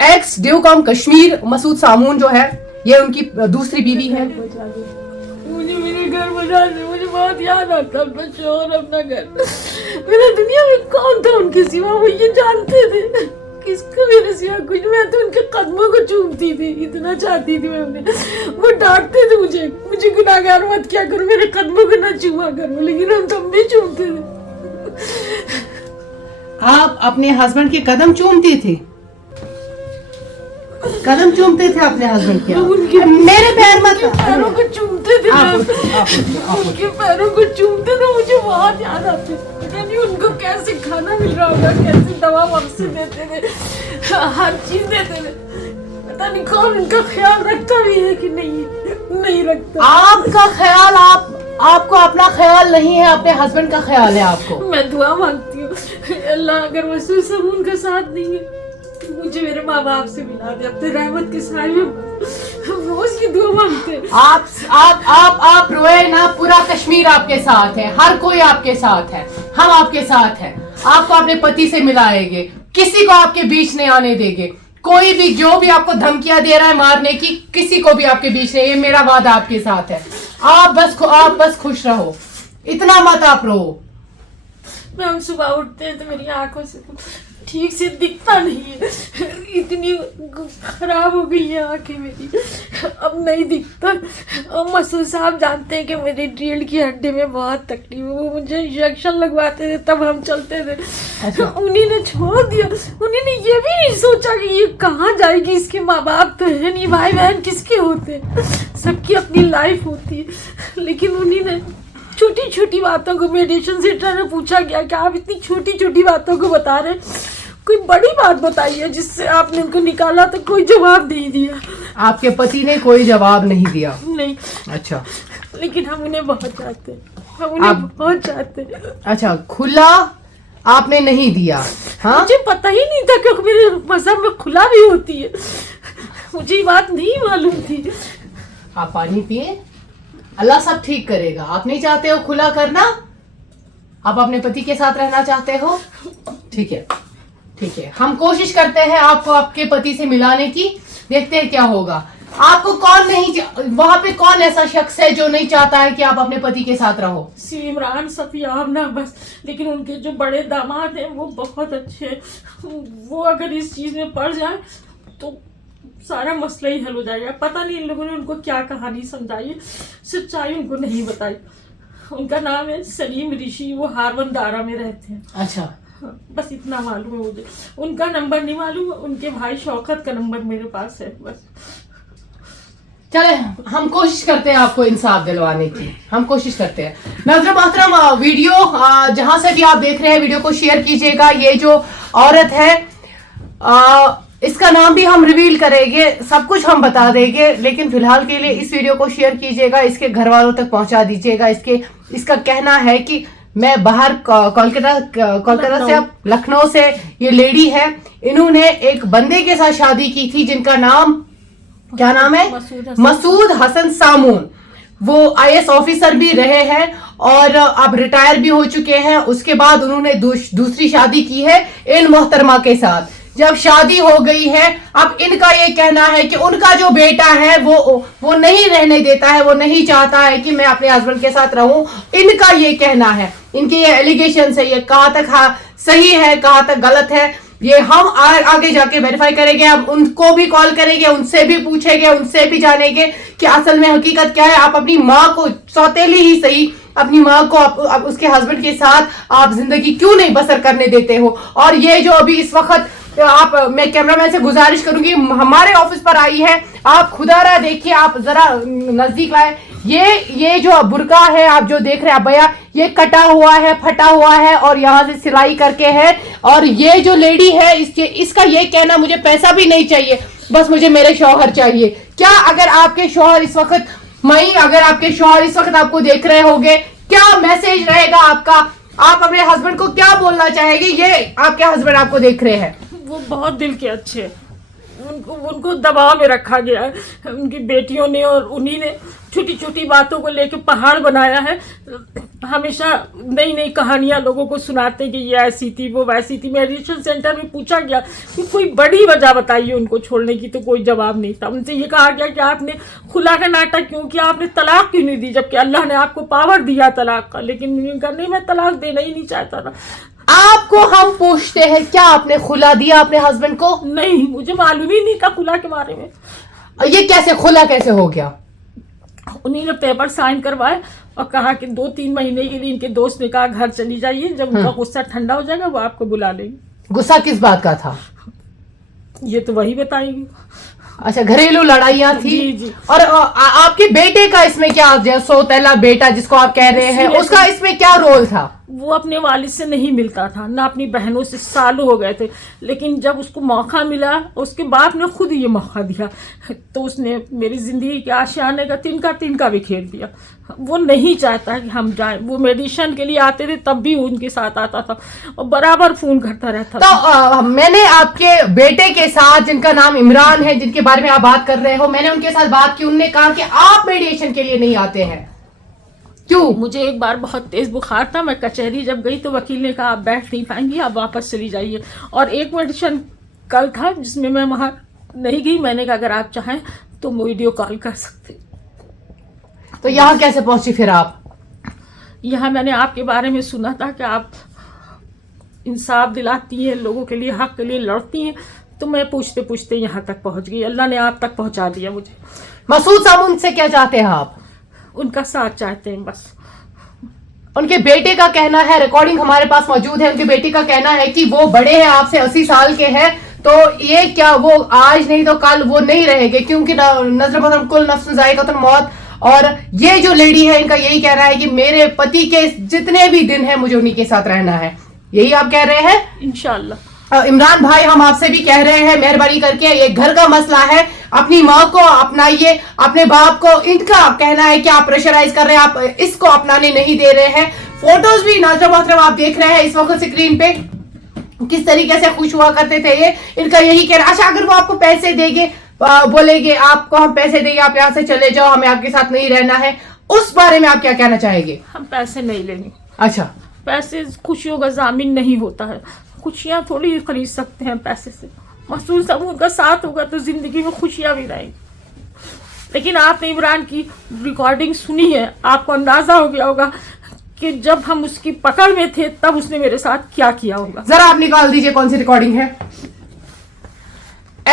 X ड्यूकॉम Kashmir Masood सामून जो है, ये उनकी दूसरी बीवी है। मुझे मेरे घर बजा दे, मुझे बहुत याद आता है अपना शोहर, अपना घर। मेरा दुनिया में कौन था उनके सिवा, वो ये जानते थे किसको मेरे सिवा कुछ। मैं तो उनके कदमों को चूमती थी, इतना चाहती थी मैं उन्हें। वो डांटते थे मुझे गुनाहगार मत क्या करो, मेरे कदमों को ना चूमा करो, लेकिन हम तब भी चूमते थे। आप अपने हस्बैंड के कदम चूमती थी? कदम चूमते थे अपने हस्बैंड के? मेरे पैर मत, पैरों को चूमते थे, उनके पैरों को चूमते थे। मुझे बहुत याद आती, पता नहीं उनको कैसे खाना मिल रहा होगा, कैसे दवा वापसी देते थे, हर चीज देते थे। पता नहीं कौन उनका ख्याल रखता भी है कि नहीं रखता। आपका ख्याल, आपको अपना ख्याल नहीं है, अपने हस्बैंड का ख्याल है आपको। मैं दुआ मांगती हूँ अल्लाह, अगर मसूद सामून का साथ नहीं है मुझे मेरे माँ बाप से मिला दे अपने रहमत के साए में। रोज की दुआ मांगते हैं। आप रोए ना, पूरा कश्मीर आपके साथ है, हर कोई आपके साथ है, हम आपके साथ हैं। आपको अपने पति से मिलाएंगे, किसी को आपके बीच नहीं आने देंगे। कोई भी जो भी आपको धमकियां दे रहा है मारने की, किसी को भी आपके बीच नहीं, ये मेरा वादा आपके साथ है। आप बस खुश रहो, इतना मत आप रो। मैं हम सुबह उठते हैं तो मेरी आंखों से ठीक से दिखता नहीं है, इतनी खराब हो गई है आंखें मेरी, अब नहीं दिखता। और मसूद साहब जानते हैं कि मेरी रीढ़ की हड्डी में बहुत तकलीफ है, वो मुझे इंजेक्शन लगवाते थे तब हम चलते थे। अच्छा। उन्हीं ने छोड़ दिया, उन्हीं ने ये भी नहीं सोचा कि ये कहाँ जाएगी, इसके माँ बाप तो है नहीं, भाई बहन किसके होते हैं, सबकी अपनी लाइफ होती है। लेकिन उन्हीं ने छोटी छोटी बातों को, मेडिटेशन सेंटर में पूछा गया कि आप इतनी छोटी छोटी बातों को बता रहे, कोई बड़ी बात बताइए जिससे आपने उनको निकाला, तो कोई जवाब नहीं दिया। आपके पति ने कोई जवाब नहीं दिया? नहीं। अच्छा। लेकिन हम उन्हें बहुत चाहते हैं, हम उन्हें बहुत चाहते हैं। अच्छा, खुला आपने नहीं दिया? हाँ, मुझे पता ही नहीं था कि मेरे मजहब में खुला भी होती है, मुझे ये बात नहीं मालूम थी। आप पानी पिए, अल्लाह सब ठीक करेगा। आप नहीं चाहते हो खुला करना? आप अपने पति के साथ रहना चाहते हो? ठीक है, ठीक है, हम कोशिश करते हैं आपको आपके पति से मिलाने की, देखते हैं क्या होगा। आपको कौन नहीं, वहां पे कौन ऐसा शख्स है जो नहीं चाहता है कि आप अपने पति के साथ रहो? इमरान सफिया ना बस, लेकिन उनके जो बड़े दामाद हैं वो बहुत अच्छे हैं। वो अगर इस चीज में पड़ जाए तो सारा मसला ही हल हो जाएगा। पता नहीं इन लोगों ने उनको क्या कहानी समझाई, सच्चाई उनको नहीं बताई। उनका नाम है सलीम ऋषि, वो हारवन दारा में रहते हैं। अच्छा, बस इतना मालूम है मुझे, उनका नंबर नहीं मालूम, उनके भाई शौकत का नंबर मेरे पास है बस। चले, हम कोशिश करते हैं आपको इंसाफ दिलवाने की, हम कोशिश करते हैं। नाज़रीन मोहतरम, वीडियो जहां से भी आप देख रहे हैं, वीडियो को शेयर कीजिएगा। ये जो औरत है, इसका नाम भी हम रिवील करेंगे, सब कुछ हम बता देंगे, लेकिन फिलहाल के लिए इस वीडियो को शेयर कीजिएगा, इसके घर वालों तक पहुंचा दीजिएगा। इसका कहना है कि मैं बाहर कोलकाता से, अब लखनऊ से ये लेडी है, इन्होंने एक बंदे के साथ शादी की थी जिनका नाम, क्या नाम है? मसूद हसन सामून। वो IAS ऑफिसर भी रहे हैं और अब रिटायर भी हो चुके हैं। उसके बाद उन्होंने दूसरी शादी की है इन मोहतरमा के साथ। जब शादी हो गई है, अब इनका ये कहना है कि उनका जो बेटा है वो नहीं रहने देता है, वो नहीं चाहता है कि मैं अपने हस्बैंड के साथ रहूं। इनका ये कहना है, इनके ये एलिगेशन है, ये कहाँ तक सही है, कहाँ तक गलत है, ये हम आगे जाके वेरीफाई करेंगे। अब उनको भी कॉल करेंगे, उनसे भी पूछेंगे, उनसे भी जानेंगे कि असल में हकीकत क्या है। आप अपनी माँ को, सौतेली ही सही, अपनी माँ को आप उसके हस्बैंड के साथ आप जिंदगी क्यों नहीं बसर करने देते हो? और ये जो अभी इस वक्त मैं कैमरामैन से गुजारिश करूंगी, हमारे ऑफिस पर आई है, आप खुदारा देखिए, आप जरा नजदीक लाए। ये जो बुर्का है आप जो देख रहे हैं भैया, ये कटा हुआ है, फटा हुआ है और यहाँ से सिलाई करके है। और ये जो लेडी है, इसका ये कहना, मुझे पैसा भी नहीं चाहिए, बस मुझे मेरे शौहर चाहिए। क्या अगर आपके शौहर इस वक्त, अगर आपके शौहर इस वक्त आपको देख रहे होंगे, क्या मैसेज रहेगा आपका? आप अपने हस्बैंड को क्या बोलना चाहेंगे? ये आपके हस्बैंड आपको देख रहे हैं, वो बहुत दिल के अच्छे हैं, उनको दबाव में रखा गया है उनकी बेटियों ने, और उन्हीं ने छोटी छोटी बातों को लेकर पहाड़ बनाया है। हमेशा नई नई कहानियां लोगों को सुनाते कि ये ऐसी थी वो वैसी थी। मेडिटेशन सेंटर में पूछा गया कि कोई बड़ी वजह बताइए उनको छोड़ने की, तो कोई जवाब नहीं था। उनसे ये कहा गया कि आपने खुला का नाटक क्यों किया, आपने तलाक क्यों नहीं दी, जबकि अल्लाह ने आपको पावर दिया तलाक का। लेकिन उन्होंने नहीं, मैं तलाक देना ही नहीं चाहता था। आपको हम पूछते हैं, क्या आपने खुला दिया अपने हस्बैंड को? नहीं, मुझे मालूम ही नहीं था खुला के बारे में। ये कैसे खुला कैसे हो गया? उन्हीं ने पेपर साइन करवाए और कहा कि 2-3 महीने के लिए, इनके दोस्त ने कहा घर चली जाइए, जब उनका गुस्सा ठंडा हो जाएगा वो आपको बुला लेंगे। गुस्सा किस बात का था? ये तो वही बताएंगे। अच्छा, घरेलू लड़ाइयाँ थी। जी जी। और आपके बेटे का इसमें क्या, सौतेला बेटा जिसको आप कह रहे हैं, उसका इसमें क्या रोल था? वो अपने वालिद से नहीं मिलता था, ना अपनी बहनों से, सालों हो गए थे। लेकिन जब उसको मौका मिला, उसके बाप ने खुद ये मौका दिया, तो उसने मेरी ज़िंदगी के आशियाने का तिनका बिखेर दिया। वो नहीं चाहता कि हम जाएं। वो मेडिसिन के लिए आते थे, तब भी उनके साथ आता था और बराबर फ़ोन करता रहता था। तो मैंने आपके बेटे के साथ, जिनका नाम इमरान है, जिनके बारे में आप बात कर रहे हो, मैंने उनके साथ बात की। उनने कहा कि आप मेडिएशन के लिए नहीं आते हैं, क्यों? मुझे एक बार बहुत तेज़ बुखार था, मैं कचहरी जब गई तो वकील ने कहा आप बैठ नहीं पाएंगी, आप वापस चली जाइए। और एक मेडिसिन कल था जिसमें मैं वहाँ नहीं गई। मैंने कहा अगर आप चाहें तो वीडियो कॉल कर सकते। तो यहाँ कैसे पहुंची फिर आप? यहाँ मैंने आपके बारे में सुना था कि आप इंसाफ दिलाती हैं, लोगों के लिए, हक के लिए लड़ती हैं, तो मैं पूछते पूछते यहाँ तक पहुँच गई। अल्लाह ने आप तक पहुँचा दिया मुझे। मसूद सामून से क्या चाहते हैं आप? उनका साथ चाहते हैं बस। उनके बेटे का कहना है, रिकॉर्डिंग हमारे पास मौजूद है, उनके बेटे का कहना है कि वो बड़े हैं, आपसे 80 साल के हैं, तो ये क्या वो आज नहीं तो कल वो नहीं रहेंगे, क्योंकि नजर कुल नफ्स जायकातुल मौत। और ये जो लेडी है, इनका यही कहना है कि मेरे पति के जितने भी दिन है मुझे उन्हीं के साथ रहना है। यही आप कह रहे हैं? इंशाल्लाह। इमरान भाई, हम आपसे भी कह रहे हैं, मेहरबानी करके, ये घर का मसला है, अपनी माँ को अपनाइए, अपने बाप को। इनका कहना है कि आप प्रेशराइज कर रहे हैं, आप इसको अपनाने नहीं दे रहे हैं। फोटोज भी नाज़रीन मोहतरम आप देख रहे हैं इस वक्त स्क्रीन पे, किस तरीके से खुश हुआ करते थे ये। इनका यही कहना। अच्छा, अगर वो आपको पैसे देंगे, बोलेंगे आपको हम पैसे देंगे, आप यहाँ से चले जाओ, हमें आपके साथ नहीं रहना है, उस बारे में आप क्या कहना चाहेंगे? हम पैसे नहीं लेंगे। अच्छा, पैसे खुशियों का जामिन नहीं होता है। खुशियाँ थोड़ी खरीद सकते हैं पैसे से। मसूद सामून का साथ होगा तो जिंदगी में खुशियाँ भी रहेंगी। लेकिन आपने इमरान की रिकॉर्डिंग सुनी है, आपको अंदाजा हो गया होगा कि जब हम उसकी पकड़ में थे तब उसने मेरे साथ क्या किया होगा। जरा आप निकाल दीजिए कौन सी रिकॉर्डिंग है।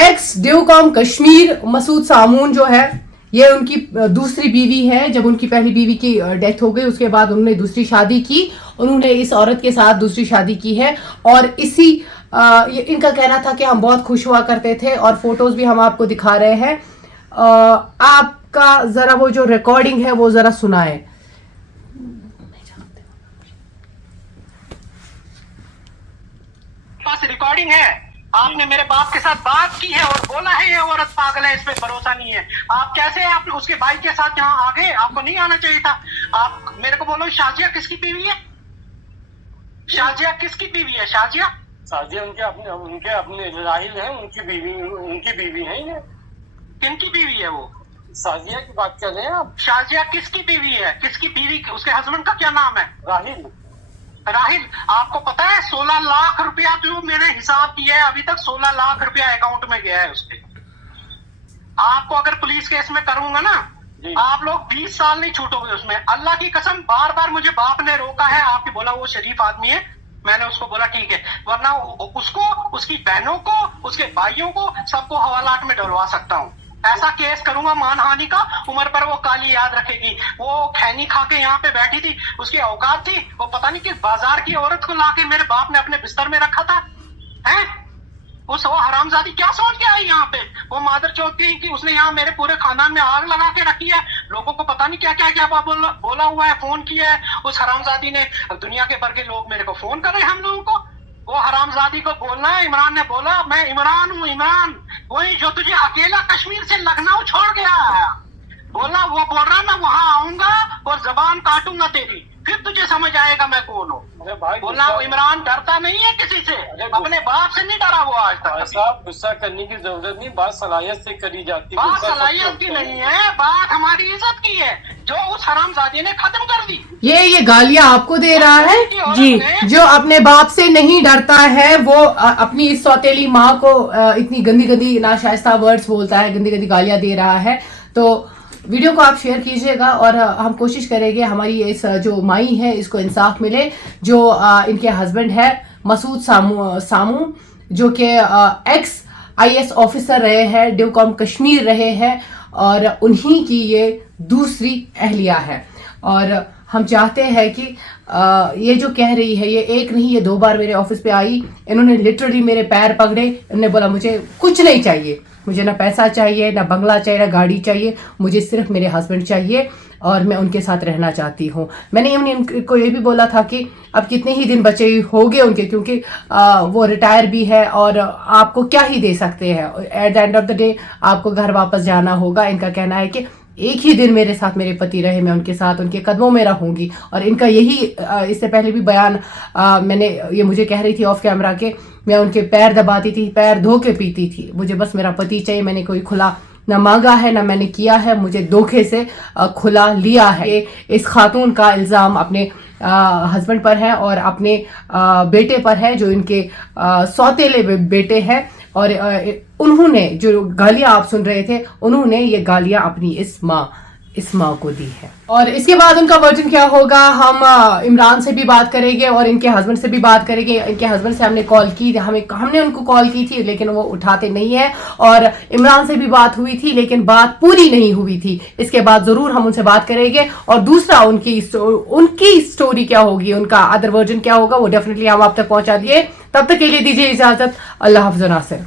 एक्स ड्यूकॉम कश्मीर मसूद सामून जो है, ये उनकी दूसरी बीवी है। जब उनकी पहली बीवी की डेथ हो गई, उसके बाद उन्होंने दूसरी शादी की। उन्होंने इस औरत के साथ दूसरी शादी की है और इसी इनका कहना था कि हम बहुत खुश हुआ करते थे, और फोटोज भी हम आपको दिखा रहे हैं। आपका जरा वो जो रिकॉर्डिंग है वो जरा सुनाए। पास रिकॉर्डिंग है, आपने मेरे बाप के साथ बात की है और बोला है ये औरत पागल है, इस पे भरोसा नहीं है। आप कैसे आप उसके भाई के साथ यहाँ आ गए? आपको नहीं आना चाहिए था। आप मेरे को बोलो, शाजिया किसकी बीवी है? शाजिया किसकी बीवी है? शाजिया उनके अपने राहिल है, उनकी बीवी है ये। किनकी बीवी है वो? शाजिया की बात कर रहे हैं आप? शाजिया किसकी बीवी है? किसकी बीवी? उसके हस्बैंड का क्या नाम है? राहिल। राहिल, आपको पता है 16 लाख रुपया जो मैंने हिसाब किया है, अभी तक 16 लाख रुपया अकाउंट में गया है उसके। आपको अगर पुलिस केस में करूंगा ना, आप लोग 20 साल नहीं छूटोगे उसमें। अल्लाह की कसम, बार बार मुझे बाप ने रोका है। आपने बोला वो शरीफ आदमी है, मैंने उसको बोला ठीक है, वरना उसको, उसकी बहनों को, उसके भाइयों को, सबको हवालात में डलवा सकता हूँ। ऐसा केस करूंगा मानहानि का, उम्र पर वो काली याद रखेगी। वो खैनी खा के यहाँ पे बैठी थी, उसकी औकात थी, वो पता नहीं किस बाजार की औरत को लाके मेरे बाप ने अपने बिस्तर में रखा था। हैं? वो हरामजादी क्या सोच के आई यहाँ पे? वो मादर चौथ की उसने यहाँ मेरे पूरे खानदान में आग लगा के रखी है। लोगों को पता नहीं क्या क्या क्या बोला हुआ है, फोन किया है उस हरामजादी ने। दुनिया के भर के लोग मेरे को फोन कर रहे हैं हम लोगों को। वो हरामजादी को बोलना है, इमरान ने बोला मैं इमरान हूँ, इमरान वही जो तुझे अकेला कश्मीर से लखनऊ छोड़ गया। बोला, वो बोल रहा मैं वहां आऊंगा और जबान काटूंगा तेरी। फिर तुझे समझ आएगा मैं कौन हूँ। अरे भाई बोला इमरान डरता नहीं है किसी से, अपने बाप से नहीं डरा वो आज तक। भाई साहब गुस्सा करने की जरूरत नहीं, बात सलाहियत से करी जाती है। बात गुस्सा सलाहियत की नहीं है, बात हमारी इज्जत की है जो उस हरामजादी ने खत्म कर दी। ये गालियां आपको दे रहा है जी। जो अपने बाप से नहीं डरता है, वो अपनी इस सौतेली माँ को इतनी गंदी गंदी नाशाइस्ता वर्ड्स बोलता है, गंदी गंदी गालियां दे रहा है। तो वीडियो को आप शेयर कीजिएगा और हम कोशिश करेंगे हमारी इस जो माई है इसको इंसाफ मिले। जो इनके हस्बैंड है मसूद सामू जो कि एक्स IAS ऑफिसर रहे हैं, ड्यूकॉम कश्मीर रहे हैं और उन्हीं की ये दूसरी अहलिया है। और हम चाहते हैं कि ये जो कह रही है, ये एक नहीं ये 2 बार मेरे ऑफिस पे आई, इन्होंने लिटरली मेरे पैर पकड़े, इन्होंने बोला मुझे कुछ नहीं चाहिए, मुझे ना पैसा चाहिए, ना बंगला चाहिए, ना गाड़ी चाहिए, मुझे सिर्फ मेरे हस्बैंड चाहिए और मैं उनके साथ रहना चाहती हूँ। मैंने उनको ये भी बोला था कि अब कितने ही दिन बचे हो गए उनके, क्योंकि वो रिटायर भी है और आपको क्या ही दे सकते हैं, at the end of the day आपको घर वापस जाना होगा। इनका कहना है कि एक ही दिन मेरे साथ मेरे पति रहे, मैं उनके साथ उनके कदमों में रहूंगी। और इनका यही इससे पहले भी बयान मैंने ये मुझे कह रही थी ऑफ कैमरा के मैं उनके पैर दबाती थी, पैर धो के पीती थी, मुझे बस मेरा पति चाहिए, मैंने कोई खुला ना मांगा है ना मैंने किया है, मुझे धोखे से खुला लिया है। इस खातून का इल्ज़ाम अपने हस्बैंड पर है और अपने बेटे पर है जो इनके सौतेले बेटे हैं। और उन्होंने जो गालियां आप सुन रहे थे, उन्होंने ये गालियां अपनी इस माँ को दी है। और इसके बाद उनका वर्जन क्या होगा, हम इमरान से भी बात करेंगे और इनके हस्बैंड से भी बात करेंगे। इनके हस्बैंड से हमने कॉल की, हमने उनको कॉल की थी लेकिन वो उठाते नहीं है, और इमरान से भी बात हुई थी लेकिन बात पूरी नहीं हुई थी। इसके बाद जरूर हम उनसे बात करेंगे और दूसरा उनकी स्टोरी क्या होगी, उनका अदर वर्जन क्या होगा, वो डेफिनेटली हम आप तक पहुंचा दिए। तब तक के लिए दीजिए इजाजत। अल्लाह हाफ़िज़ नासिर।